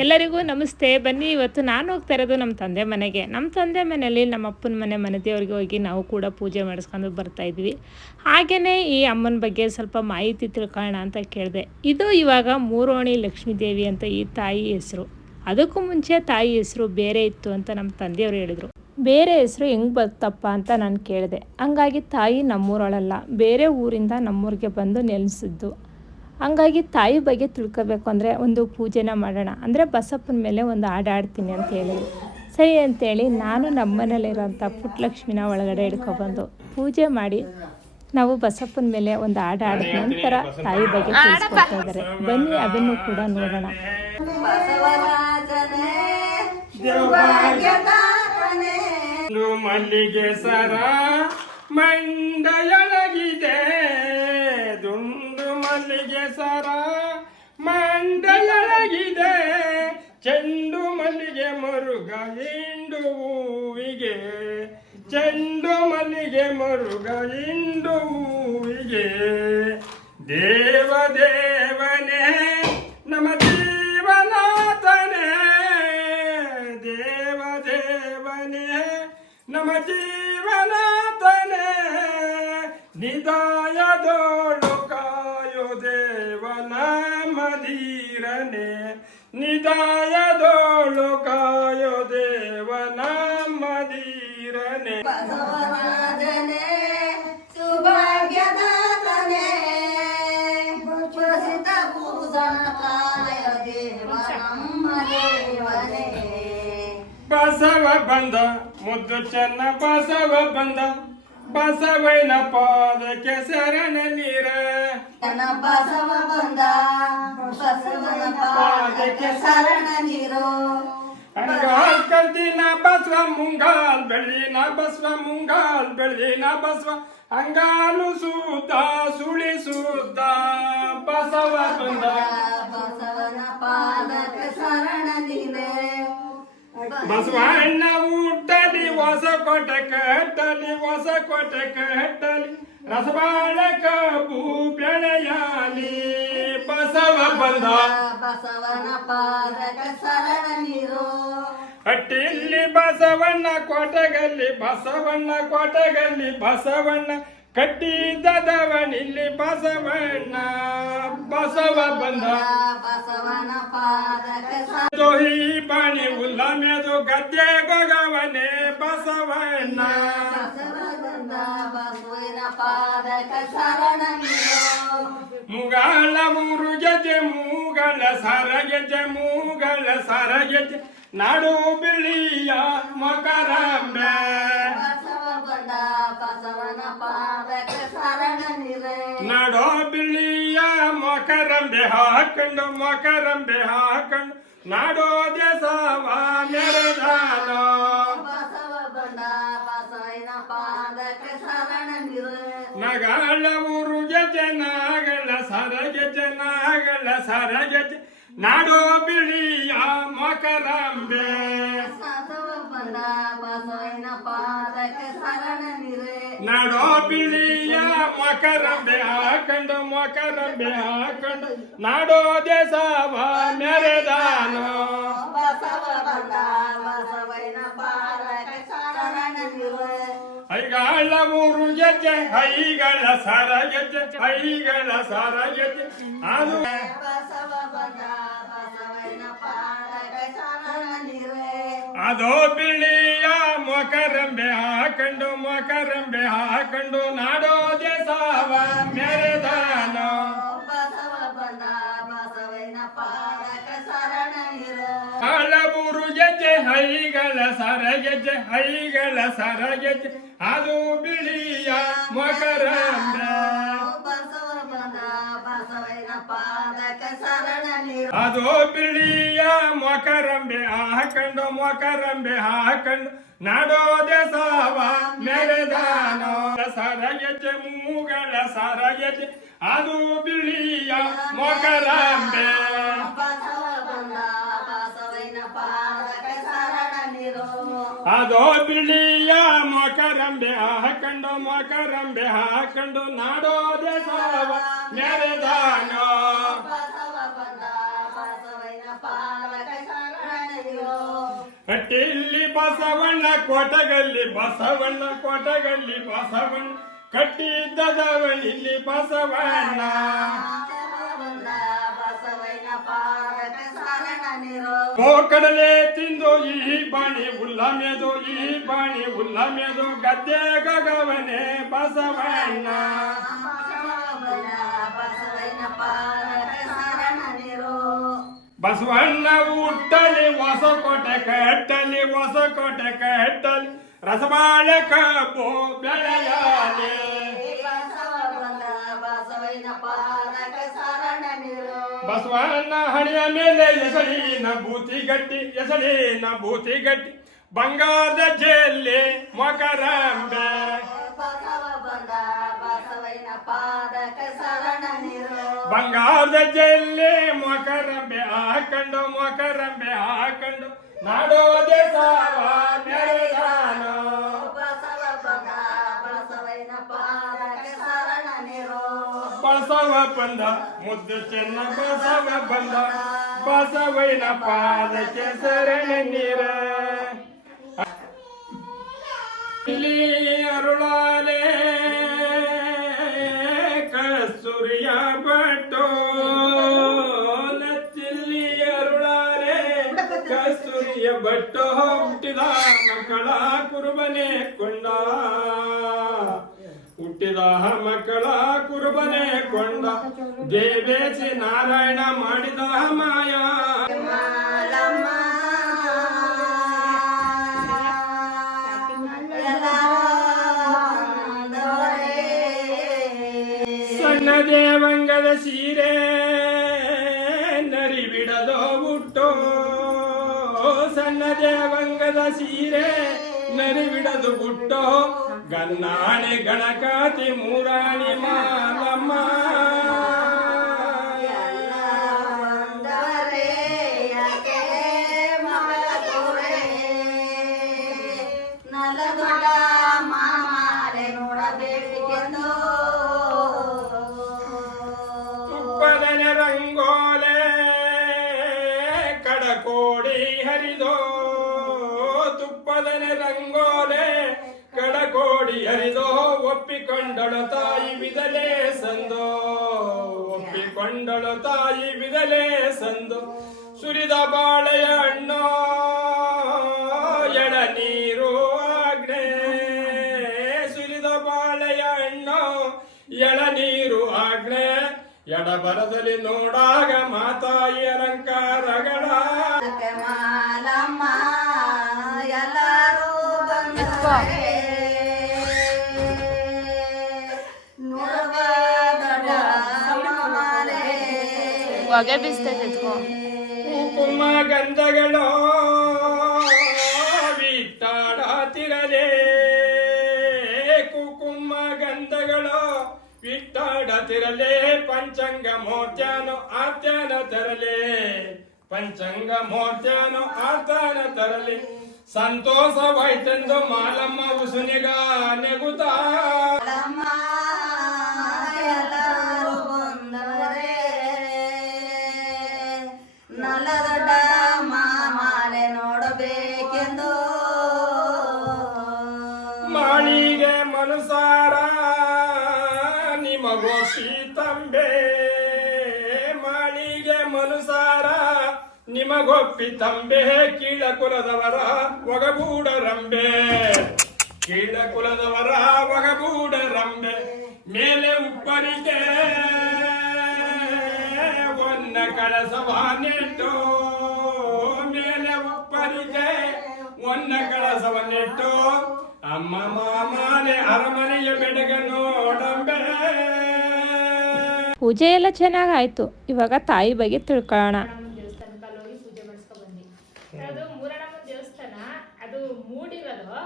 ಎಲ್ಲರಿಗೂ ನಮಸ್ತೆ. ಬನ್ನಿ, ಇವತ್ತು ನಾನು ಹೋಗ್ತಾ ಇರೋದು ನಮ್ಮ ತಂದೆ ಮನೆಗೆ. ನಮ್ಮ ತಂದೆ ಮನೆಯಲ್ಲಿ ನಮ್ಮ ಅಪ್ಪನ ಮನೆ ದೇವರಿಗೆ ಹೋಗಿ ನಾವು ಕೂಡ ಪೂಜೆ ಮಾಡಿಸ್ಕೊಂಡು ಬರ್ತಾಯಿದ್ವಿ. ಹಾಗೆಯೇ ಈ ಅಮ್ಮನ ಬಗ್ಗೆ ಸ್ವಲ್ಪ ಮಾಹಿತಿ ತಿಳ್ಕೊಳ್ಳೋಣ ಅಂತ ಕೇಳಿದೆ. ಇದು ಇವಾಗ ಮೂರೋಣಿ ಲಕ್ಷ್ಮೀ ದೇವಿ ಅಂತ ಈ ತಾಯಿ ಹೆಸರು. ಅದಕ್ಕೂ ಮುಂಚೆ ತಾಯಿ ಹೆಸರು ಬೇರೆ ಇತ್ತು ಅಂತ ನಮ್ಮ ತಂದೆಯವರು ಹೇಳಿದರು. ಬೇರೆ ಹೆಸರು ಹೆಂಗೆ ಬರ್ತಪ್ಪ ಅಂತ ನಾನು ಕೇಳಿದೆ. ಹಂಗಾಗಿ ತಾಯಿ ನಮ್ಮೂರೊಳಲ್ಲ, ಬೇರೆ ಊರಿಂದ ನಮ್ಮೂರಿಗೆ ಬಂದು ನೆಲೆಸಿದ್ದು. ಹಂಗಾಗಿ ತಾಯಿ ಬಗ್ಗೆ ತಿಳ್ಕೊಬೇಕು ಅಂದರೆ ಒಂದು ಪೂಜೆನ ಮಾಡೋಣ, ಅಂದರೆ ಬಸಪ್ಪನ ಮೇಲೆ ಒಂದು ಹಾಡು ಆಡ್ತೀನಿ ಅಂತ ಹೇಳಿದ್ರು. ಸರಿ ಅಂತೇಳಿ ನಾನು ನಮ್ಮ ಮನೇಲಿರೋಂಥ ಪುಟ್ಟಲಕ್ಷ್ಮಿನ ಒಳಗಡೆ ಹಿಡ್ಕೊಬಂದು ಪೂಜೆ ಮಾಡಿ ನಾವು ಬಸಪ್ಪನ ಮೇಲೆ ಒಂದು ಹಾಡು ಆಡಿದ ನಂತರ ತಾಯಿ ಬಗ್ಗೆ ತಿಳಿಸ್ಕೊಡ್ತಾ ಇದ್ದಾರೆ. ಬನ್ನಿ, ಅದನ್ನು ಕೂಡ ನೋಡೋಣ. ಮಲ್ಲಿಗೆ ಸರ ಮಂಡಯೊಳಗಿದೆ, ದುಂಡು ಮಲ್ಲಿಗೆ ಸರ ಮಂಡಯೊಳಗಿದೆ, ಚೆಂಡು ಮಲ್ಲಿಗೆ ಮರುಗ ಇಂಡು ಹೂವಿಗೆ, ಚೆಂಡು ಮಲ್ಲಿಗೆ ಮರುಗ ಇಂಡು ಹೂವಿಗೆ, ದೇವ ದೇವನೇ ನಮ್ಮ ಜೀವನಾಥನೇ, ದೇವ ದೇವನೇ ನಮ್ಮ ಜೀವನಾಥನೇ, ನಿದಾಯದೋಳು ಕಾಯೋ ದೇವನ ಮದೀರನೆ, ನಿದಾಯದೋಳು ಕಾಯೋ ದೇವನ ಮದೀರನೆ. ಬಸವರಾಜನೇ ಸುಭಾಗ್ಯದಾತನೇ, ಪ್ರಸಿದ್ಧ ಭೂಷಣ ಕಾಯ ದೇವ ನಮ್ಮ ದೇವನೇ. ಬಸವ ಬಂದ ಮುದ್ದು ಚೆನ್ನ ಬಸವ ಬಂದ, ಬಸವನ ಪಾದಕ್ಕೆ ಶರಣ ನೀರ, ಬಸವ ಬಂದ ಬಸವನ ಪಾದಕ್ಕೆ ಶರಣ ನೀರು. ಅಂಗಾಲ್ ಕಲ್ತಿನ ಬಸವ ಮುಂಗಾಲ್ ಬೆಳ್ಳಿನ ಬಸವ ಮುಂಗಾಲ್ ಬೆಳ್ಳಿನ ಬಸವ, ಅಂಗಾಲು ಸೂತ ಸುಳಿ ಸೂತ ಬಸವ ಬಂದ, ಬಸವನ ಪಾದಕ್ಕೆ ಶರಣ ನೀರೇ. ಬಸವಣ್ಣ ಊಟಲಿ ಹೊಸ ಕೋಟೆ ಕಟ್ಟಲಿ, ಹೊಸ ಕೋಟೆ ಕಟ್ಟಲಿ, ರಸಬಾಳ ಕಬ್ಬು ಬೆಳೆಯಲಿ, ಬಸವ ಬಂದ ಬಸವನ ಪಾದಕ್ಕೆ ಶರಣ ನೀರು. ಹಟ್ಟಿಲ್ಲಿ ಬಸವಣ್ಣ ಕೋಟೆಗಲ್ಲಿ, ಬಸವಣ್ಣ ಕೋಟೆಗಲ್ಲಿ ಬಸವಣ್ಣ ಕಟ್ಟಿದ್ದವನಿಲ್ಲಿ ಬಸವಣ್ಣ, ಬಸವ ಬಂದ ಬಸವನ ಪಾದಕ್ಕೆ ದೋಹಿ ಬಾಣಿ ಉಲ್ಲ ಮೇದು ಗದ್ದೆ ಗೊಗವನೆ ಬಸವಣ್ಣ, ಬಸವನ ಪಾದಕ್ಕೆ ಶರಣ ನೀರು. ಮುಗಳ ಮೂರು ಗೆಜೆ ಮೂಗಳ ಸರಗೆಜೆ ಮೂಗಳ ಸರಗೆಜೆ, ನಾಡು ಬಿಳಿಯ ಮಕರಂಬೆ, ಬಸವ ಬಂದ ಬಸವನ ಪಾದಕ್ಕೆ ಶರಣ ನೀರೇ. ನಾಡೋ ಬಿಳಿಯ ಮಕರಂಬೆ ಹಾಕೊಂಡು, ಮಕರಂಬೆ ಹಾಕೊಂಡು, ನಾಡೋ ದೇಶವ ಮೆರೆದಾನೋ, ಬಸವ ಬಂದ ಬಸವನ ಪಾದಕ್ಕೆ ಶರಣ ನೀರೇ. ನಗಳ ಊರು ಗೆಜೆ ನಾಗಳ ಸರಗೆಜೆ ನಾಗಳ ಸರಗೆಜೆ, ನಾಡೋ ಬಿಳಿಯ ಮಕರಂಬೆ, ಬಸವ ಬಂದ ಬಸವನ ಪಾದಕ್ಕೆ ಶರಣ ನೀರೇ. ನಾಡೋ ಬಿಳಿಯ ಮಕರಂಬೆ ಹಾಕೊಂಡು, ಮಕರಂಬೆ ಹಾಕೊಂಡು, ನಾಡೋ ದೇಶವ ಮೆರೆದಾನೋ, ಬಸವ ಬಂದ ಬಸವನ ಪಾದಕ್ಕೆ ಶರಣ ನೀರೇ. ಐಗಳ ಮೂರು ಗೆಜ್ಜೆ ಐಗಳ ಸರಗೆಜ್ಜೆ, ಐಗಳ ಸರಗೆಜ್ಜೆ, ಅದು ಬಸವ ಬಂದ ಬಸವನ ಪಾದಕ್ಕೆ ಶರಣ ನೀರೇ. ಅದೋ ಬಿಳಿಯ ಮಕರಂಬೆ ಹಾಕೊಂಡು, ಮಕರಂಬೆ ಹಾಕೊಂಡು, ನಾಡೋ ದೇಶವ ಮೆರೆದಾನೋ, ಬಸವ ಬಂದ ಬಸವನ ಪಾದಕ್ಕೆ ಶರಣ ನೀರು. ಹಳಬೂರು ಗೆಜ್ಜೆ ಐಗಳ ಸರಗೆಜ್ಜೆ, ಐಗಳ ಸರಗೆಜ್ಜೆ, ಅದು ಬಿಳಿಯ ಮಕರಂಬೆ, ಬಸವ ಬಂದ ಬಸವನ ಪಾದಕ್ಕೆ ಶರಣ ನೀರು. ಅದು ಬಿಳಿಯ ಮಕರಂಬೆ ಹಾಕೊಂಡು, ಮಕರಂಬೆ ಹಾಕೊಂಡು, ನಾಡೋ ದೇಶವ ಮೆರೆದಾನೋ, ಸರಗೆಜ್ಜೆ ಮೂಗಳ ಸರಗೆಜ್ಜೆ, ಅದು ಬಿಳಿಯ ಮಕರಂಬೆ, ಬಸವ ಬಂದ ಬಸವನ ಪಾದಕ್ಕೆ ಶರಣ ನೀರು. ಅದೋ ಬಿಳಿಯ ಮಕರಂಬೆ ಹಾಕೊಂಡು, ಮಕರಂಬೆ ಹಾಕೊಂಡು, ನಾಡೋ ದೇಶವ ಮೆರೆದಾನೋ, ಬಸವ ಬಂದ ಬಸವನ ಪಾದಕ್ಕೆ ಹಟ್ಟಿಯಲ್ಲಿ ಬಸವಣ್ಣ ಕೋಟಗಲ್ಲಿ ಬಸವಣ್ಣ ಕೋಟಗಲ್ಲಿ ಬಸವಣ್ಣ ಕಟ್ಟಿದ್ದದವನಿಲ್ಲಿ ಬಸವಣ್ಣ ಬಂದ ಬಸವಯ್ಯನ ಪಾದಕ್ಕೆ ಶರಣನಿರೋ ಕಡಲೆ ತಿಂದು ಈ ಬಾಣಿ ಉಲ್ಲಮೆದು ಈ ಬಾಣಿ ಉಲ್ಲಮೆದು ಗದ್ದೆ ಗಗವನೆ ಬಸವಣ್ಣ ಬಸವಯ್ಯನ ಪಾದಕ್ಕೆ ಶರಣನಿರೋ ಬಸವಣ್ಣ ಹುಟ್ಟಲಿ ಹೊಸಕೋಟೆ ಕಟ್ಟಲಿ ಹೊಸಕೋಟೆ ಕಟ್ಟಲಿ ರಸಬಾಳೆ ಕಬ್ಬು ಬೆಳೆಯಲಿ ಬಸವಯ್ಯನ ಪಾದಕ್ಕೆ ಶರಣನಿರೋ ಬಸವಣ್ಣ ಹಣಿಯ ಮೇಲೆ ಎಸಳಿನ ಬೂತಿ ಗಟ್ಟಿ ಬಂಗಾರದ ಜೆಲ್ಲಿ ಮೊಕರಂಬೆ ಬಸವ ಬಂದ ಬಸವಯ್ಯನ ಪಾದಕ್ಕೆ ಶರಣನಿರೋ ಬಂಗಾರದ ಜೆಲ್ಲಿ ಮೊಕರಂಬೆ ಹಾಕೊಂಡು ನಾಡೋದೆ ಸಾವ ಮೆರೆದಾನೋ ಬಸವ ಬಂದ ಬಸವಯ್ಯನ ಪಾದಕ್ಕೆ ಶರಣನಿರೋ ಬಸವ ಬಂದ ಮುದ್ದು ಚೆನ್ನ ಬಸವ ಬಂದ ಬಸವಯ್ಯನ ಪಾದಕ್ಕೆ ಶರಣ ನೀರ ಇಲ್ಲಿ ಅರುಳಾಲೆ ಕಸ್ತೂರಿಯ ಭಟ್ಟು ನಚ್ಚಿಲ್ಲಿ ಅರುಳಾಲೆ ಕಸ್ತೂರಿಯ ಭಟ್ಟು ಹುಟ್ಟಿದ ಮಕ್ಕಳ ಕುರುಬನೆ ಕೊಂಡ ಹುಟ್ಟಿದ ಮಕ್ಕಳ ಕುರುಬನೆ ಕೊಂಡ ದೇವೇಶಿ ನಾರಾಯಣ ಮಾಡಿದ ಮಾಯ ಮಾಲಮ್ಮ ಸಣ್ಣ ದೇವಂಗದ ಸೀರೆ ನರಿ ಬಿಡದೋ ಹುಟ್ಟೋ ಸಣ್ಣ ದೇವಂಗದ ಸೀರೆ ನರಿ ಬಿಡದು ಹುಟ್ಟೋ ಗನ್ನಾಣೆ ಗಣಕಾತಿ ಮೂರಾಣಿ ಮಾಲಮ್ಮ ನಲದೊಡ್ಡ ಮಾಮಾಲೆ ನೋಡಬೇಕೆಂದು ತುಪ್ಪದನೆ ರಂಗೋಲೆ ಕಡಕೋಡಿ ಹರಿದೋ ತುಪ್ಪದನೆ ರಂಗೋಲೆ ಕಡಕೋಡಿ ಹರಿದೋ ಒಪ್ಪಿಕೊಂಡಳು ತಾಯಿ ವಿದಲೆ ಸಂದೋ ಒಪ್ಪಿಕೊಂಡಳು ತಾಯಿ ವಿದಲೆ ಸಂದು ಸುರಿದ ಬಾಳೆಯ ಹಣ್ಣು ಎಳನೀರು ಆಗ್ನೆ ಸುರಿದ ಬಾಳೆಯ ಹಣ್ಣು ಎಳನೀರು ಆಗ್ನೆ ಎಡಬರದಲ್ಲಿ ನೋಡಾಗ ಮಾತಾಯಿ ಅಲಂಕಾರಗಳ ಮಾಲಮ್ಮ ಎಲ್ಲರೂ ಬಂದರೆ ನೋಡುವ ದೊಡ್ಡ ಮಾಮಾಲೆ ಹೊಗೆ ಬೀಸ್ತೈತೆ ಕುಂಕುಮ ಗಂಧಗಳು ಬಿಟ್ಟಾಡತಿರಲೇ ಕುಂಕುಮ ಗಂಧಗಳು ಬಿಟ್ಟಾಡತಿರಲೇ ಪಂಚಾಂಗ ಮೂರ್ತ್ಯಾನು ಆತ್ಯಾನ ತರಲೆ ಪಂಚಾಂಗ ಮೂರ್ತ್ಯಾನು ಆತಾನ ತರಲಿ ಸಂತೋಷವಾಯ್ತೆಂದು ಮಾಲಮ್ಮ ಉಸುನಿಗ ನೆಗುತ್ತಾ ಮಾಲಮ್ಮ ಎಲ್ಲರೂ ಬಂದರೆ ನಲದೊಡ್ಡ ಮಾಮಾಲೆ ನೋಡಬೇಕೆಂದು ಮಾಳಿಗೆ ಮನುಸಾರ ನಿಮಗೊಪ್ಪಿ ತಂಬೆ ಮಾಳಿಗೆ ಮನುಸಾರ ನಿಮಗೊಪ್ಪಿ ತಂಬೆ ಕೀಳ ಕುಲದವರ ಒಗಗೂಡರಂಬೆ ಕೀಳ ಕುಲದವರ ಒಗಗೂಡರಂಬೆ ಮೇಲೆ ಉಪ್ಪರಿಗೆ ಒನ್ನ ಕಳಸವ ನೆಟ್ಟು ಮೇಲೆ ಉಪ್ಪರಿಗೆ ಒನ್ನ ಕಳಸವ ನೆಟ್ಟು ಅಮ್ಮ ಮಾಮಾಲೆ ಅರಮನೆಯ ಬೆಡಗ ನೋಡಂಬೆ. ಪೂಜೆ ಎಲ್ಲ ಚೆನ್ನಾಗಾಯ್ತು. ಇವಾಗ ತಾಯಿ ಬಗ್ಗೆ ತಿಳ್ಕೊಳ್ಳೋಣ. ದೇವಸ್ಥಾನಕ್ಕೆ ಹೋಗಿ ಪೂಜೆ ಮಾಡಿಸ್ಕೊಂಡು ಬಂದ್ವಿ. ಅದು ಮೂರಣ್ಣಮ್ಮ ದೇವಸ್ಥಾನ, ಅದು ಮೂಡಿರೋದು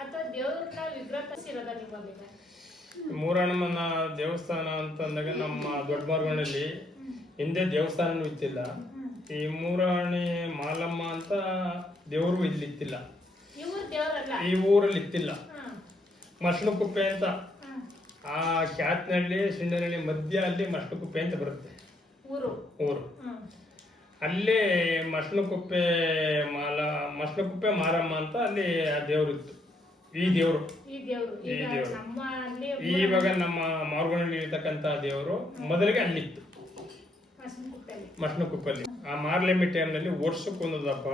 ಅಥವಾ ದೇವ್ರನ್ನ ವಿಗ್ರಹ ತರಿಸಿರೋದ ನಿಮಗೆ? ಮೂರಣ್ಣಮ್ಮನ ದೇವಸ್ಥಾನ ಅಂತಂದಾಗ ನಮ್ಮ ದೊಡ್ಡ ಮಾರ್ಗಣಲ್ಲಿ ಹಿಂದೆ ದೇವಸ್ಥಾನನೂ ಇತ್ತಿಲ್ಲ. ಈ ಮೂರಾಣಿ ಮಾಲಮ್ಮ ಅಂತ ದೇವರು ಇಲ್ಲಿತ್ತಿಲ್ಲ, ಇವ್ರ ದೇವರಲ್ಲ, ಈ ಊರಲ್ಲಿ ಇತ್ತಿಲ್ಲ. ಮಶ್ಲುಕುಪ್ಪೆ ಅಂತ ಆ ಕ್ಯಾತ್ನಹಳ್ಳಿ ಸಿಂಡನಹಳ್ಳಿ ಮಧ್ಯ ಅಲ್ಲಿ ಮಶ್ಲುಕುಪ್ಪೆ ಅಂತ ಬರುತ್ತೆ ಊರು. ಊರು. ಅಲ್ಲೇ ಮಸ್ನಕುಪ್ಪೆ ಮಾರಮ್ಮ ಅಂತ ಅಲ್ಲಿ ಆ ದೇವ್ರಿತ್ತು. ಈ ದೇವರು ಇವಾಗ ನಮ್ಮ ಮಾರ್ಗೋನಲ್ಲಿ ಇರ್ತಕ್ಕಂಥ ದೇವರು ಮೊದಲಿಗೆ ಅಲ್ಲಿತ್ತು, ಮಸ್ನಕುಪ್ಪಲ್ಲಿ. ಆ ಮಾರ್ಲೆಮ್ಮಿ ಟೈಮ್ನಲ್ಲಿ ವರ್ಷಕ್ಕೊಂದು ದಪ್ಪ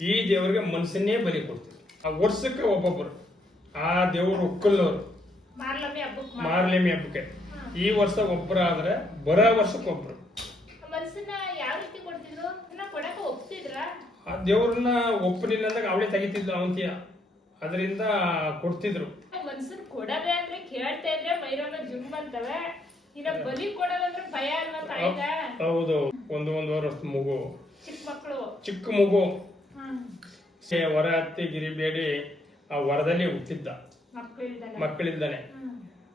ಈ ದೇವರಿಗೆ ಮನಸ್ಸನ್ನೇ ಬಲಿ ಕೊಡ್ತೀವಿ. ಆ ವರ್ಷಕ್ಕೆ ಒಬ್ಬೊಬ್ಬರು ಆ ದೇವರು ಒಕ್ಕಲ್ನವರು ಮಾರ್ಲೆಮ್ಮಿ ಹಬ್ಬಕ್ಕೆ ಈ ವರ್ಷ ಒಬ್ಬರು ಆದ್ರೆ ಬರೋ ವರ್ಷಕ್ಕೆ ಒಬ್ರು ಆ ದೇವ್ರನ್ನ ಒಪ್ಪಲಿಲ್ಲ ಅಂದಾಗ ಅವಳೇ ತೆಗಿತಿದ್ಲು ಅವಂತಿಯ, ಅದರಿಂದ ಕೊಡ್ತಿದ್ರು. ಮನ್ಸನ್ ಕೊಡದೆ ಅಂದ್ರೆ ಕೇಳ್ತಾ ಇದ್ರೆ ಮೈರೋಗ ಜುಮ್ ಅಂತವೆ, ಇನ್ನ ಬಲಿ ಕೊಡೋದಂದ್ರೆ ಭಯ ಅಲ್ವಾ ತಾಯಿಗ? ಹೌದು. ಒಂದೂವರೆ ವರ್ಷದ ಮಗು, ಚಿಕ್ಕ ಮಗು, ಹೊರ ಹತ್ತಿ ಗಿರಿಬೇಡಿ ಆ ವರದಲ್ಲಿ ಹುಟ್ಟಿದ್ದ, ಮಕ್ಕಳಿಲ್ದಾನೆ.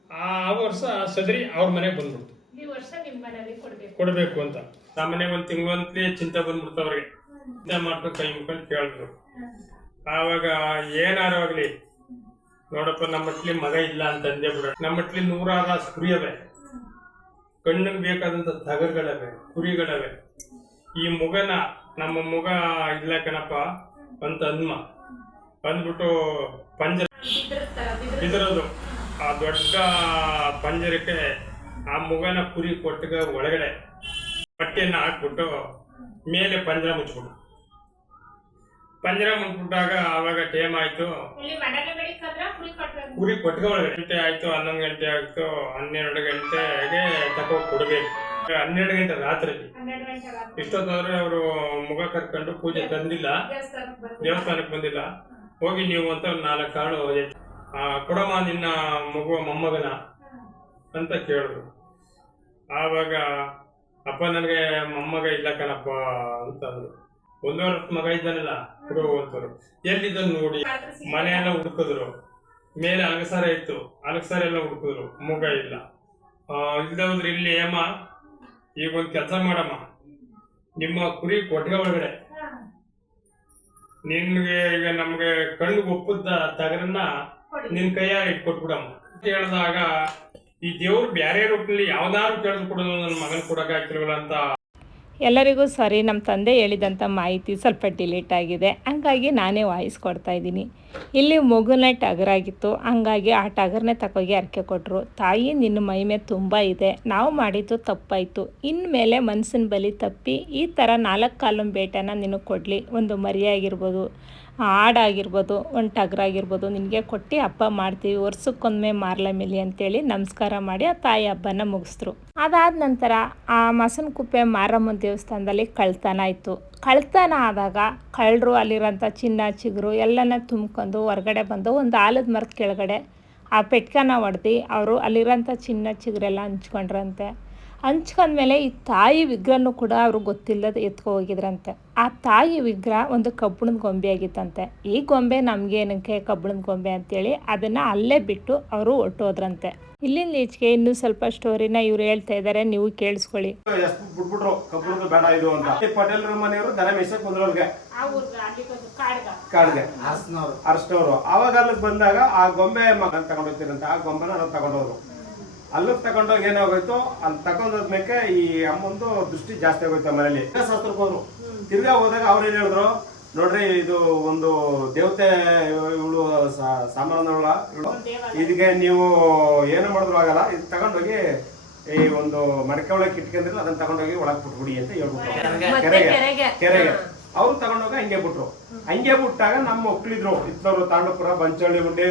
ಆ ವರ್ಷ ಸದರಿ ಅವ್ರ ಮನೆಗೆ ಬಂದ್ಬಿಡ್ತು, ಈ ವರ್ಷ ನಿಮ್ ಮನೇಲಿ ಕೊಡ್ಬೇಕು ಅಂತ. ಆ ಮನೆಗೆ ಒಂದ್ ತಿಂಗಳಂತಲೇ ಚಿಂತೆ ಬಂದ್ಬಿಡ್ತು ಅವ್ರಿಗೆ. ಚಿಂತೆ ಮಾಡ್ಕೊಂಡು ಕೈ ಮುಖಂಡು ಕೇಳಿದ್ರು. ಆವಾಗ ಏನಾರು ಆಗ್ಲಿ ನೋಡಪ್ಪ, ನಮ್ಮ ಮಟ್ಲಿ ಮಗ ಇಲ್ಲ ಅಂತ ಅಂದೇ ಬಿಡ, ನಮ್ಮ ಮಟ್ಲಿ 106 ಕುರಿಯವೆ, ಕಣ್ಣಿಗೆ ಬೇಕಾದಂತ ತಗರ್ಗಳವೆ, ಕುರಿಗಳವೆ. ಈ ಮುಗನ ನಮ್ಮ ಮುಗ ಇಲ್ಲ ಕಣಪ್ಪ ಅಂತ ಅಂದ್ಬಿಟ್ಟು ಪಂಜರ ಬಿದಿರೋದು ಆ ದೊಡ್ಡ ಪಂಜರಕ್ಕೆ ಆ ಮುಗನ ಕುರಿ ಕೊಟ್ಟಿಗೆ ಒಳಗಡೆ ಬಟ್ಟೆಯನ್ನ ಹಾಕ್ಬಿಟ್ಟು ಮೇಲೆ ಪಂಜರ ಮುಚ್ಬಿಟ್ಟು, ಪಂಜರ ಮುಚ್ಬಿಟ್ಟಾಗ ಆವಾಗ ಟೈಮ್ ಆಯ್ತು. ಕುರಿ ಕೊಟ್ಟಿಗೆ ಒಳಗಡೆ ಗಂಟೆ ಆಯ್ತು, 11 ಗಂಟೆ ಆಯ್ತು, 12 ಗಂಟೆಗೆ ತಗೋ ಕೊಡ್ಬೇಕು. 12 ಗಂಟೆ ರಾತ್ರಿ. ಇಷ್ಟೊತ್ತಾದ್ರೆ ಅವರು ಮುಗ ಕರ್ಕೊಂಡು ಪೂಜೆ ತಂದಿಲ್ಲ, ದೇವಸ್ಥಾನಕ್ಕೆ ಬಂದಿಲ್ಲ. ಹೋಗಿ ನೀವು ಅಂತ 4 ಕಾಳು ಕೊಡಮ್ಮ ನಿನ್ನ ಮಗುವ ಮೊಮ್ಮಗನ ಅಂತ ಕೇಳಿದ್ರು. ಆವಾಗ ಅಪ್ಪ ನನಗೆ ಮೊಮ್ಮಗ ಇಲ್ಲ ಕಣಪ್ಪ ಅಂತ ಅಂದ್ರು. 1 ವರ್ಷದ ಮಗ ಇದ್ದಾನಲ್ಲ ಕೊಡು ಅಂತವ್ರು. ಎಲ್ಲಿದ್ದನ್ನು ನೋಡಿ ಮನೆಯೆಲ್ಲ ಹುಡುಕಿದ್ರು, ಮೇಲೆ ಅಲಗಸಾರ ಇತ್ತು, ಅಲಗಸಾರ ಎಲ್ಲ ಹುಡುಕಿದ್ರು, ಮಗ ಇಲ್ಲ. ಇಲ್ದ ಹೋದ್ರೆ ಇಲ್ಲಿ ಅಮ್ಮ ಈಗ ಒಂದ್ ಕೆಲಸ ಮಾಡಮ್ಮ, ನಿಮ್ಮ ಕುರಿ ಕೊಟ್ಟಿಗೆ ಒಳಗಡೆ ನಿನ್ಗೆ ಈಗ ನಮ್ಗೆ ಕಣ್ಣು ಒಪ್ಪದ ತಗರನ್ನ ನಿನ್ ಕೈಯಾಗ ಇಟ್ಕೊಟ್ಬಿಡಮ್ಮ ಅಂತ ಹೇಳಿದಾಗ, ಈ ದೇವ್ರು ಬ್ಯಾರೆ ರೂಪದಲ್ಲಿ ಯಾವ್ದಾದ್ರು ಕೇಳಿದ್ ಕೊಡೋದು ನನ್ನ ಮಗನ್ ಕೊಡಕ್ ಆಗ್ತಿಲ್ವಲ್ಲ ಅಂತ. ಎಲ್ಲರಿಗೂ ಸಾರಿ, ನಮ್ಮ ತಂದೆ ಹೇಳಿದಂಥ ಮಾಹಿತಿ ಸ್ವಲ್ಪ ಡಿಲೀಟ್ ಆಗಿದೆ, ಹಂಗಾಗಿ ನಾನೇ ವಾಯ್ಸ್ ಕೊಡ್ತಾ ಇದ್ದೀನಿ. ಇಲ್ಲಿ ಮಗುನ ಟಗರಾಗಿತ್ತು, ಹಂಗಾಗಿ ಆ ಟಗರ್ನೇ ತಗೋಗಿ ಅರ್ಕೆ ಕೊಟ್ಟರು. ತಾಯಿ ನಿನ್ನ ಮೈಮೆ ತುಂಬ ಇದೆ, ನಾವು ಮಾಡಿದ್ದು ತಪ್ಪಾಯಿತು, ಇನ್ಮೇಲೆ ಮನಸ್ಸಿನ ಬಲಿ ತಪ್ಪಿ ಈ ಥರ 4 ಕಾಲು ಬೇಟೆನ ನಿನಗೆ ಕೊಡಲಿ, ಒಂದು ಮರಿಯಾಗಿರ್ಬೋದು, ಆಡಾಗಿರ್ಬೋದು, ಒಂದು ಟಗರಾಗಿರ್ಬೋದು ನಿನಗೆ ಕೊಟ್ಟು ಹಬ್ಬ ಮಾಡ್ತೀವಿ, ವರ್ಷಕ್ಕೊಮ್ಮೆ ಮಾರ್ಲೆಮ್ಮಿಲಿ ಅಂತೇಳಿ ನಮಸ್ಕಾರ ಮಾಡಿ ಆ ತಾಯಿ ಹಬ್ಬನ ಮುಗಿಸಿದ್ರು. ಅದಾದ ನಂತರ ಆ ಮಸನಕುಪ್ಪೆ ಮಾರಮ್ಮನ ದೇವಸ್ಥಾನದಲ್ಲಿ ಕಳ್ತನ ಆಯಿತು. ಕಳ್ತನ ಆದಾಗ ಕಳ್ಳರು ಅಲ್ಲಿರೋಂಥ ಚಿನ್ನ ಚಿಗುರು ಎಲ್ಲನ ತುಂಬ್ಕೊಂಡು ಹೊರಗಡೆ ಬಂದು ಒಂದು ಆಲದ ಮರದ ಕೆಳಗಡೆ ಆ ಪೆಟ್ಕನ ಹೊಡೆದು ಅವರು ಅಲ್ಲಿರೋಂಥ ಚಿನ್ನ ಚಿಗುರೆಲ್ಲ ಹಂಚ್ಕೊಂಡ್ರಂತೆ. ಹಂಚ್ಕೊಂಡ್ಮೇಲೆ ಈ ತಾಯಿ ವಿಗ್ರಹನೂ ಕೂಡ ಅವರು ಗೊತ್ತಿಲ್ಲದ ಎತ್ಕೊ ಹೋಗಿದ್ರಂತೆ. ಆ ತಾಯಿ ವಿಗ್ರಹ ಒಂದು ಕಬ್ಬಿಣದ ಗೊಂಬೆ ಆಗಿತ್ತಂತೆ. ಈ ಗೊಂಬೆ ನಮಗೇನಕ್ಕೆ ಕಬ್ಬಿಣದ ಗೊಂಬೆ ಅಂತೇಳಿ ಅದನ್ನು ಅಲ್ಲೇ ಬಿಟ್ಟು ಅವರು ಹೊರಟೋದ್ರಂತೆ. ಇಲ್ಲಿಂದ ಈಚೆಗೆ ಇನ್ನೂ ಸ್ವಲ್ಪ ಸ್ಟೋರಿನ ಇವ್ರು ಹೇಳ್ತಾ ಇದ್ದಾರೆ, ನೀವು ಕೇಳಿಸ್ಕೊಳ್ಳಿ. ಬಿಟ್ಬಿಟ್ರು ಕಬ್ಬಿಣದ ಬೇಡ ಇದು ಅಂತ. ಪಟೇಲ್ರ ಮನೆಯವರು ದನ ಮೇಯ್ಸಕ್ ಬಂದ್ರೊಳಗೆ ಕಾಡ್ಗೆ ಅರ್ಶನವರು. ಅವಾಗ ಅಲ್ಲಿಗೆ ಬಂದಾಗ ಆ ಗೊಂಬೆ ಮಗನ್ ತಗೊಂಡೋಗ್ತಿರಂತ, ಆ ಗೊಂಬೆನ ನಾವು ತಗೊಂಡೋದ್ರು. ಅಲ್ಲಿಗೆ ತಗೊಂಡೋಗಿ ಏನಾಗೋಯ್ತು, ಅಲ್ಲಿ ತಗೊಂಡೋದ್ಮೇಲೆ ಈ ಅಮ್ಮಂದು ದೃಷ್ಟಿ ಜಾಸ್ತಿ ಆಗೋಯ್ತು ಮನೇಲಿ. ಶಾಸ್ತ್ರಕ್ಕೆ ಹೋದ್ರು. ತಿರ್ಗಾ ಹೋದಾಗ ಅವ್ರೇನ್ ಹೇಳಿದ್ರು, ನೋಡ್ರಿ ಇದು ಒಂದು ದೇವತೆ, ಇವಳು ಸಾಮಾನ್ಯವಳ, ಇದಕ್ಕೆ ನೀವು ಏನು ಮಾಡಿದ್ರು ಆಗಲ್ಲ, ಇದು ತಗೊಂಡೋಗಿ ಈ ಒಂದು ಮರಕೆ ಒಳಗೆ ಇಟ್ಕೊಂಡಿದ್ರು, ಅದನ್ನ ತಗೊಂಡೋಗಿ ಒಳಗೆ ಬಿಟ್ಬಿಡಿ ಅಂತ ಹೇಳ್ಬಿಟ್ರು ಕೆರೆಗೆ. ಅವ್ರು ತಗೊಂಡೋಗ ಹಂಗೆ ಬಿಟ್ರು. ಹಂಗೆ ಬಿಟ್ಟಾಗ ನಮ್ಮ ಒಕ್ಕಳಿದ್ರು ಇತ್ತವರು, ತಾಂಡಪುರ, ಬಂಚಳ್ಳಿ ಗುಂಡಿ,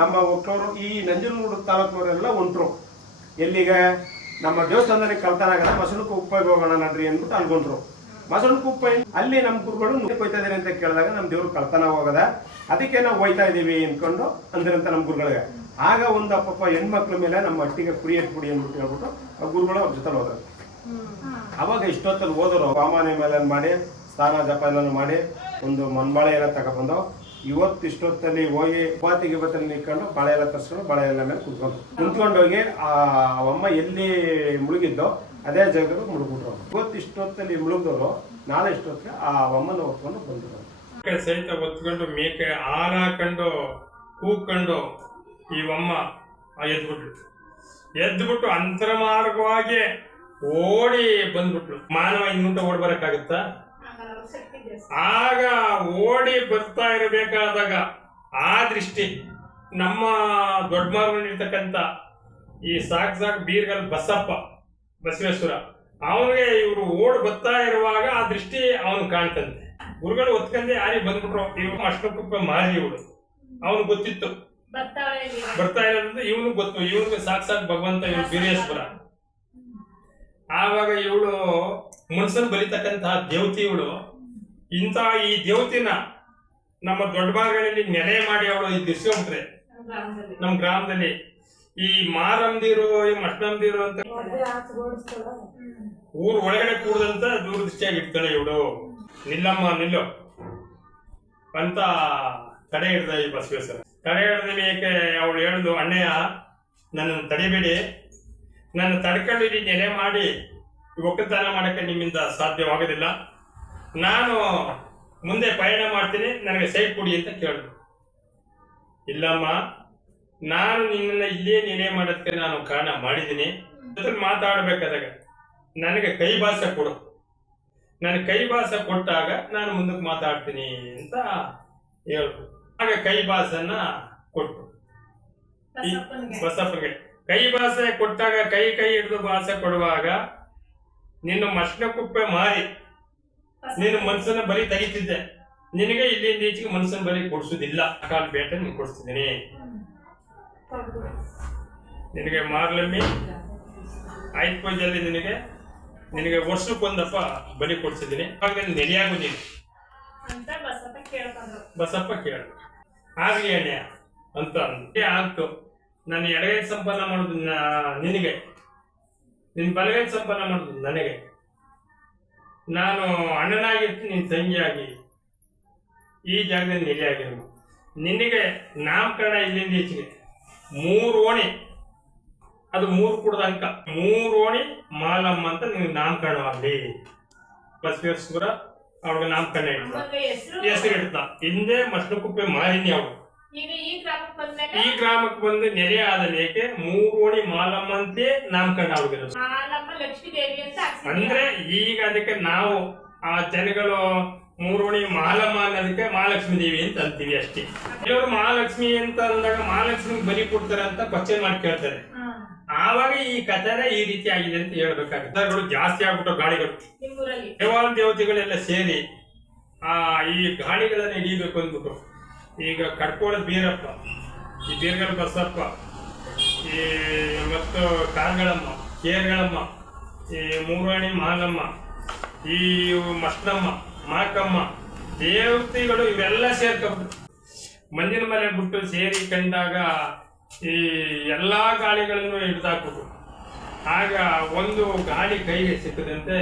ನಮ್ಮ ಒಕ್ಕಳವರು ಈ ನಂಜನಗೂಡು ತಾಲೂಕಿನವರೆಲ್ಲ ಹೊಂಟ್ರು. ಎಲ್ಲಿಗೆ ನಮ್ಮ ದೇವಸ್ಥಾನದಲ್ಲಿ ಕಳ್ತನ ಆಗದ, ಮಸಣಕುಪ್ಪೆಗೆ ಹೋಗೋಣ ನಡ್ರಿ ಅಂದ್ಬಿಟ್ಟು ಅನ್ಕೊಂಡ್ರು. ಮಸಣಕುಪ್ಪೆ ಅಲ್ಲಿ ನಮ್ಮ ಗುರುಗಳು ಹೋಯ್ತಾ ಇದೀರಿ ಅಂತ ಕೇಳಿದಾಗ ನಮ್ಮ ದೇವ್ರು ಕಳ್ತನ ಹೋಗದ, ಅದಕ್ಕೆ ನಾವು ಹೋಯ್ತಾ ಇದೀವಿ ಅನ್ಕೊಂಡು ಅಂದ್ರಂತ ನಮ್ಮ ಗುರುಗಳಿಗೆ. ಆಗ ಒಂದು ಅಪ್ಪಪ್ಪ ಹೆಣ್ಮಕ್ಳ ಮೇಲೆ ನಮ್ಮ ಹಟ್ಟಿಗೆ ಕುರಿ ಎಟ್ಬಿಡಿ ಅಂದ್ಬಿಟ್ಟು ಹೇಳ್ಬಿಟ್ಟು ಆ ಗುರುಗಳು ಅವ್ರ ಜೊತೆ ಹೋದ್ರು. ಅವಾಗ ಇಷ್ಟೊತ್ತಲ್ಲಿ ಹೋದರು, ವಾಮನೆ ಮೇಲೆ ಮಾಡಿ ಸ್ನಾನ ಜಪ ಎಲ್ಲ ಮಾಡಿ ಒಂದು ಮಣ್ಬಾಳೆ ಎಲ್ಲ ತಗೊಬಂದು ಇವತ್ತು ಇಷ್ಟೊತ್ತಲ್ಲಿ ಹೋಗಿ ಇವತ್ತಲ್ಲಿ ನಿಂತ್ಕೊಂಡು ಬಾಳೆ ಎಲ್ಲ ತರ್ಸ್ಕೊಂಡು ಬಾಳೆ ಎಲ್ಲ ಮೇಲೆ ಕುಂತ್ಕೊಂಡೋಗಿ ಆ ಅಮ್ಮ ಎಲ್ಲಿ ಮುಳುಗಿದ್ದೋ ಅದೇ ಜಾಗಕ್ಕೆ ಮುಳುಗ್ಬಿಟ್ರು. ಇವತ್ತು ಇಷ್ಟೊತ್ತಲ್ಲಿ ಮುಳುಗ್ದವರು ನಾಳೆ ಇಷ್ಟೊತ್ತಿಗೆ ಆ ಅಮ್ಮನ ಹೊತ್ಕೊಂಡು ಬಂದ್ರು. ಸಹಿತ ಹೊತ್ಕೊಂಡು ಮೇಕೆ ಹಾಲು ಹಾಕೊಂಡು ಕೂಕೊಂಡು ಈ ಅಮ್ಮ ಎದ್ಬಿಟ್ರು. ಎದ್ಬಿಟ್ಟು ಅಂತರ್ಮಾರ್ಗವಾಗಿ ಓಡಿ ಬಂದ್ಬಿಟ್ಲು. ಮಾನವ ಇನ್ನುಂಟ ಓಡ್ ಬರಕ್ಕಾಗತ್ತಾ? ಆಗ ಓಡಿ ಬರ್ತಾ ಇರಬೇಕಾದಾಗ ಆ ದೃಷ್ಟಿ ನಮ್ಮ ದೊಡ್ಡ ಮಾರ್ಗಲ್ಲಿರ್ತಕ್ಕಂಥ ಈ ಸಾಕ್ ಬೀರ್ಗಲ್ ಬಸವೇಶ್ವರ ಅವನಿಗೆ ಇವರು ಓಡ್ ಬರ್ತಾ ಇರುವಾಗ ಆ ದೃಷ್ಟಿ ಅವನು ಕಾಣ್ತಂತೆ. ಗುರುಗಳು ಒತ್ಕಂದೆ ಯಾರಿ ಬಂದ್ಬಿಟ್ರು, ಇವ್ರು ಅಷ್ಟಕ್ಕೂಪ ಮಾರಿ ಇವಳು. ಅವನು ಗೊತ್ತಿತ್ತು ಬರ್ತಾ ಇರೋದ್ರಿಂದ ಇವನು ಗೊತ್ತು, ಇವನಿಗೆ ಸಾಕ್ ಭಗವಂತ ಇವ್ರು ಬೀರೇಶ್ವರ. ಆವಾಗ ಇವಳು ಮನ್ಸನ್ ಬಲಿತಕ್ಕಂತಹ ದೇವತಿ ಇವಳು. ಇಂಥ ಈ ದೇವತಿನ ನಮ್ಮ ದೊಡ್ಡ ಭಾಗಗಳಲ್ಲಿ ನೆಲೆ ಮಾಡಿ ಅವಳು ದಿರ್ಸ್ಕೊಂಡ್ಬಿಟ್ರೆ ನಮ್ಮ ಗ್ರಾಮದಲ್ಲಿ ಈ ಮಾರಮ್ದಿರು ಈ ಮಷ್ಟಮ್ದಿರು ಅಂತ ಊರ್ ಒಳಗಡೆ ಕೂಡದಂತ ದೂರದೃಷ್ಟಿಯಾಗಿ ಇರ್ತಾಳೆ ಇವಳು. ನಿಲ್ಲಮ್ಮ ನಿಲ್ಲು ಅಂತ ತಡೆ ಹಿಡ್ದ ಈ ಬಸವೇಶ್ವರ. ತಡೆ ಹಿಡ್ದ ಏಕೆ ಅವಳು ಹೇಳಿದ್ಲು, ಅಣ್ಣಯ್ಯ ನನ್ನನ್ನು ತಡಿಬೇಡಿ, ನನ್ನ ತಡ್ಕೊಂಡು ಇಲ್ಲಿ ನೆಲೆ ಮಾಡಿ ಒಕ್ಕಲ್ತನ ಮಾಡಕ್ಕೆ ನಿಮ್ಮಿಂದ ಸಾಧ್ಯವಾಗೋದಿಲ್ಲ, ನಾನು ಮುಂದೆ ಪಯಣ ಮಾಡ್ತೀನಿ, ನನಗೆ ಸೈಟ್ ಕೊಡಿ ಅಂತ ಕೇಳಿದ್ರು. ಇಲ್ಲಮ್ಮ, ನಾನು ನಿನ್ನನ್ನು ಇಲ್ಲೇ ನೆಲೆ ಮಾಡೋದಕ್ಕೆ ನಾನು ಕಾರಣ ಮಾಡಿದ್ದೀನಿ, ಜೊತೆ ಮಾತಾಡಬೇಕಾದಾಗ ನನಗೆ ಕೈ ಭಾಷೆ ಕೊಡು, ನನಗೆ ಕೈ ಭಾಷೆ ಕೊಟ್ಟಾಗ ನಾನು ಮುಂದಕ್ಕೆ ಮಾತಾಡ್ತೀನಿ ಅಂತ ಹೇಳಿದ್ರು. ಆಗ ಕೈ ಭಾಷೆನ ಕೊಟ್ಟು ಬಸಪ್ಪನಿಗೆ ಕೈ ಭಾಷೆ ಕೊಟ್ಟಾಗ ಕೈ ಹಿಡಿದು ಭಾಷೆ ಕೊಡುವಾಗ ನಿನ್ನ ಮಶ್ನಕುಪ್ಪೆ ಮಾರಿ ನೀನು ಮನ್ಸನ್ನ ಬರೀ ತೆಗಿತಿದ್ದೆ, ನಿನಗೆ ಇಲ್ಲಿಂದ ಈಚೆಗೆ ಮನ್ಸನ್ನ ಬರೀ ಕೊಡ್ಸೋದಿಲ್ಲ, ಕಾಲು ಬೇಟೆ ನೀನು ಕೊಡಿಸ್ತಿದ್ದೀನಿ, ನಿನಗೆ ಮಾರ್ಲಮ್ಮಿ ಆಯ್ತು ಪೂಜೆಯಲ್ಲಿ ನಿನಗೆ ವರ್ಷಕ್ಕೊಂದಪ್ಪ ಬಲಿ ಕೊಡ್ಸಿದ್ದೀನಿ, ಆಗ ನೆರೆಯಾಗೋದಿಲ್ಲ ಅಂತ ಬಸಪ್ಪ ಕೇಳಿದ್ರು. ಆಗ್ಲಿ ಅಣ್ಣ ಅಂತ ಆಗ್ತು. ನಾನು ಎಡಗೈ ಸಂಪನ್ನ ಮಾಡೋದು ನಿನಗೆ, ನಿನ್ನ ಬಲಗೈ ಸಂಪನ್ನ ಮಾಡೋದು ನನಗೆ, ನಾನು ಅಣ್ಣನಾಗಿರ್ತೀನಿ, ನಿನ್ನ ತಂಗಿಯಾಗಿ ಈ ಜಾಗದಲ್ಲಿ ನೆಲೆಯಾಗಿರು. ನಿನಗೆ ನಾಮಕರಣ ಇಲ್ಲಿಂದ ಈಚೆಗೆ 3 ಓಣಿ, ಅದು 3 ಕುಡದ ಅಂಕ, 3 ಓಣಿ ಮಾಲಮ್ಮ ಅಂತ ನಿನಗೆ ನಾಮಕರಣವಾಗಲಿ. ಬಸವೇಶ್ವರ ಅವಳಿಗೆ ನಾಮಕರಣ ಹೆಸರು ಇಡ್ತ. ಹಿಂದೆ ಮಶ್ನಕುಪ್ಪೆ ಮಾರಿನಿ ಅವಳು. ಈ ಗ್ರಾಮಕ್ಕೆ ಬಂದು ನೆಲೆ ಆದ ನೇಕೆ 3 ಓಣಿ ಮಾಲಮ್ಮ ಅಂತೇ ನಾಮಕರಣ ಅವಳಿಗಿರೋದು. ಅಂದ್ರೆ ಈಗ ಅದಕ್ಕೆ ನಾವು ಆ ಜನಗಳು 3 ಓಣಿ ಮಾಲಮ್ಮ ಅನ್ನೋದಕ್ಕೆ ಮಹಾಲಕ್ಷ್ಮೀ ದೇವಿ ಅಂತ ಅಂತೀವಿ ಅಷ್ಟೇ. ಕೆಲವರು ಮಹಾಲಕ್ಷ್ಮಿ ಅಂತ ಅಂದಾಗ ಮಹಾಲಕ್ಷ್ಮಿ ಬಲಿ ಕೊಡ್ತಾರೆ ಅಂತ ಕ್ವಶನ್ ಮಾಡಿ ಕೇಳ್ತಾರೆ. ಆವಾಗ ಈ ಕಥೆನ ಈ ರೀತಿ ಆಗಿದೆ ಅಂತ ಹೇಳ್ಬೇಕಾಗುತ್ತೆ. ಜಾಸ್ತಿ ಆಗ್ಬಿಟ್ಟು ಗಾಳಿಗಳು, ದೇವತೆಗಳೆಲ್ಲ ಸೇರಿ ಈ ಗಾಳಿಗಳನ್ನ ಹಿಡಿಬೇಕು ಅಂದ್ಬಿಟ್ಟು ಈಗ ಕಡ್ಕೋಳದ ಬೀರಪ್ಪ, ಈ ಬೀರ್ಗಲ್ ಬಸಪ್ಪ, ಈ ಮತ್ತು ಕಾಲ್ಗಳಮ್ಮ, ಕೇರ್ಗಳಮ್ಮ, ಈ 3 ಓಣಿ ಮಾಲಮ್ಮ, ಈ ಮಸ್ನಮ್ಮ, ಮಾಕಮ್ಮ ದೇವತೆಗಳು ಇವೆಲ್ಲ ಸೇರ್ಕೊಂಡ್ಬಿಟ್ಟು ಮಂದಿನ ಮನೆ ಬಿಟ್ಟು ಸೇರಿ ಕಂಡಾಗ ಈ ಎಲ್ಲಾ ಗಾಳಿಗಳನ್ನು ಹಿಡಿದಾಕ್ಬಿಟ್ಟು ಆಗ ಒಂದು ಗಾಳಿ ಕೈಗೆ ಸಿಕ್ಕದಂತೆ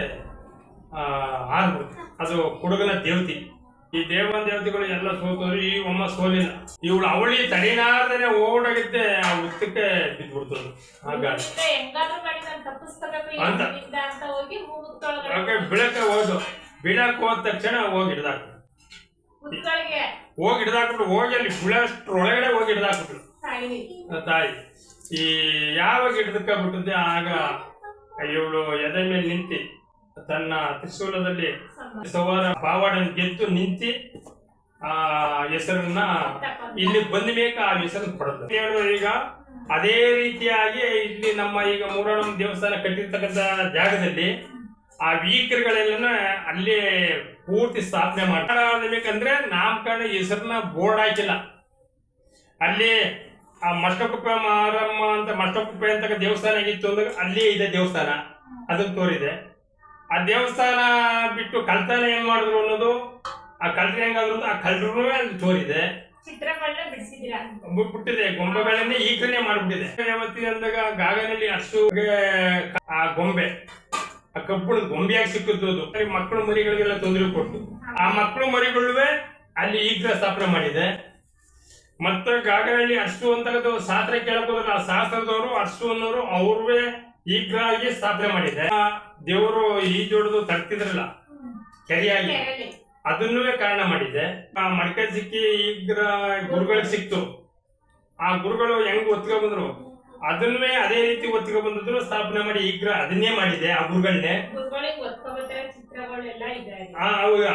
ಆರ್ಬಿಡ್ತು. ಅದು ಕುಡುಗನ ದೇವತಿ. ಈ ದೇವತೆಗಳು ಎಲ್ಲ ಸೋತವ್ರು, ಈ ಒಮ್ಮ ಸೋಲಿಲ್ಲ. ಇವಳು ಅವಳಿ ತಡಿನಾರ್ದನೆ ಓಡಾಗುತ್ತೆ, ಆ ಉತ್ತಕ್ಕೆ ಬಿದ್ದ್ಬಿಡ್ತದ ಆ ಗಾಳಿ ಅಂತ. ಬಿಳಕ್ಕೆ ಬೀಳಕ್ ಹೋದ ತಕ್ಷಣ ಹೋಗಿ ಹಿಡ್ದಾಕ್ಬಿಟ್ರು, ಹೋಗಿ ಅಲ್ಲಿ ಬೀಳಷ್ಟ್ರೊಳಗಡೆ ಹೋಗಿ ಹಿಡ್ದಾಕ್ಬಿಟ್ರು ತಾಯಿ. ಈ ಯಾವಾಗ ಹಿಡ್ದಕ್ಕಾಗ್ಬಿಟ್ಟಿದೆ ಆಗ ಇವಳು ಎದೆ ಮೇಲೆ ನಿಂತಿ ತನ್ನ ತ್ರಿಶೂಲದಲ್ಲಿ ಸವಾರ ಪಾವಾಡನ್ನು ಗೆದ್ದು ನಿಂತಿ ಆ ಹೆಸರನ್ನ ಇಲ್ಲಿ ಬಂದ್ಬೇಕ ಆ ಹೆಸರನ್ನು ಪಡೆದ. ಈಗ ಅದೇ ರೀತಿಯಾಗಿ ಇಲ್ಲಿ ನಮ್ಮ ಈಗ ಮೂರಣ್ಣನ ದೇವಸ್ಥಾನ ಕಟ್ಟಿರ್ತಕ್ಕಂಥ ಜಾಗದಲ್ಲಿ ಆ ವೀಕರ್ಗಳೆಲ್ಲ ಅಲ್ಲಿ ಪೂರ್ತಿ ಸ್ಥಾಪನೆ ಮಾಡಬೇಕಂದ್ರೆ ನಾಮಕರಣ ಹೆಸರನ್ನ ಬೋರ್ಡ್ ಹಾಕಿಲ್ಲ. ಅಲ್ಲಿ ಆ ಮಷ್ಟಕುಪ್ಪೆ ಮಾರಮ್ಮ ಅಂತ ಮಷ್ಟಕುಪ್ಪೆ ಅಂತ ದೇವಸ್ಥಾನ ಆಗಿತ್ತು ಅಂದಾಗ ಅಲ್ಲಿ ಇದೆ ದೇವಸ್ಥಾನ, ಅದನ್ನ ತೋರಿದೆ. ಆ ದೇವಸ್ಥಾನ ಬಿಟ್ಟು ಕಳ್ತನ ಏನ್ ಮಾಡಿದ್ರು ಅನ್ನೋದು, ಆ ಕಳ್ತನ ಹೆಂಗಾದ್ರು ಆ ಕಳ್ಳರು ಅಲ್ಲಿ ತೋರಿದೆ, ಬಿಟ್ಟಿದೆ. ಗೊಂಬೆಗಳನ್ನೇ ಈಗನೇ ಮಾಡ್ಬಿಟ್ಟಿದೆ. ಯಾವತ್ತಿ ಅಂದಾಗ ಗಾಗನಲ್ಲಿ ಅಷ್ಟು ಆ ಗೊಂಬೆ ಆ ಕಬ್ಬಣದ ಗೊಂಬೆಯಾಗಿ ಸಿಕ್ಕಿದ್ದು ಮಕ್ಕಳು ಮರಿಗಳಿಗೆಲ್ಲ ತೊಂದರೆ ಕೊಟ್ಟು ಆ ಮಕ್ಕಳು ಮರಿಗಳುವೆ ಅಲ್ಲಿ ಈಗ ಸ್ಥಾಪನೆ ಮಾಡಿದೆ. ಮತ್ತೆ ಗಾಗನಲ್ಲಿ ಅರ್ಸು ಅಂತ ಶಾಸ್ತ್ರ ಕೇಳಕ್ ಹೋದ್ರೆ ಆ ಶಾಸ್ತ್ರದವರು ಅರ್ಸು ಅನ್ನೋರು ಅವ್ರವೇ ಈಗ್ರಾಗಿ ಸ್ಥಾಪನೆ ಮಾಡಿದೆ. ದೇವರು ಈ ಜೋಡದು ತರ್ತಿದ್ರಲ್ಲ ಕೆರೆಯಾಗಿ, ಅದನ್ನೂ ಕಾರಣ ಮಾಡಿದೆ. ಆ ಮಡಿಕೆ ಸಿಕ್ಕಿ ಈಗ ಗುರುಗಳಿಗೆ ಸಿಕ್ತು. ಆ ಗುರುಗಳು ಹೆಂಗ್ ಒತ್ಕೊಂಡ್ ಬಂದ್ರು, ಅದನ್ನೇ ಅದೇ ರೀತಿ ಒತ್ತಿಗೆ ಬಂದಿದ್ರು ಸ್ಥಾಪನೆ ಮಾಡಿ ಈಗ ಅದನ್ನೇ ಮಾಡಿದೆ ಆ ಗುರುಗಳನ್ನೇ ಗುರುಗಳಿಗೆ ಒತ್ಕೊಬತ್ತರ ಚಿತ್ರಗಳೆಲ್ಲ ಇದೆ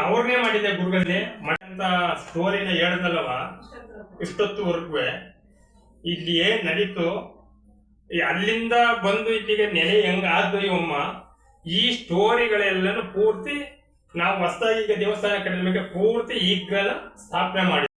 ಅವ್ರನ್ನೇ ಮಾಡಿದೆ ಗುರುಗಳನ್ನೇ ಅಂತ ಸ್ಟೋರಿನ ಹೇಳ್ದಲ್ಲವ ಇಷ್ಟೊತ್ತುವರೆಗೂ ಇಲ್ಲಿ ಏನ್ ನಡೀತು ಅಲ್ಲಿಂದ ಬಂದು ಇಲ್ಲಿಗೆ ನೆಲೆ ಹೆಂಗ ಆದ್ದು ಇವಮ್ಮ ಈ ಸ್ಟೋರಿಗಳೆಲ್ಲನೂ ಪೂರ್ತಿ ನಾವು ಹೊಸದಾಗಿ ಈಗ ದೇವಸ್ಥಾನ ಕಡಿಮೆ ಪೂರ್ತಿ ಈಗಲ ಸ್ಥಾಪನೆ ಮಾಡಿ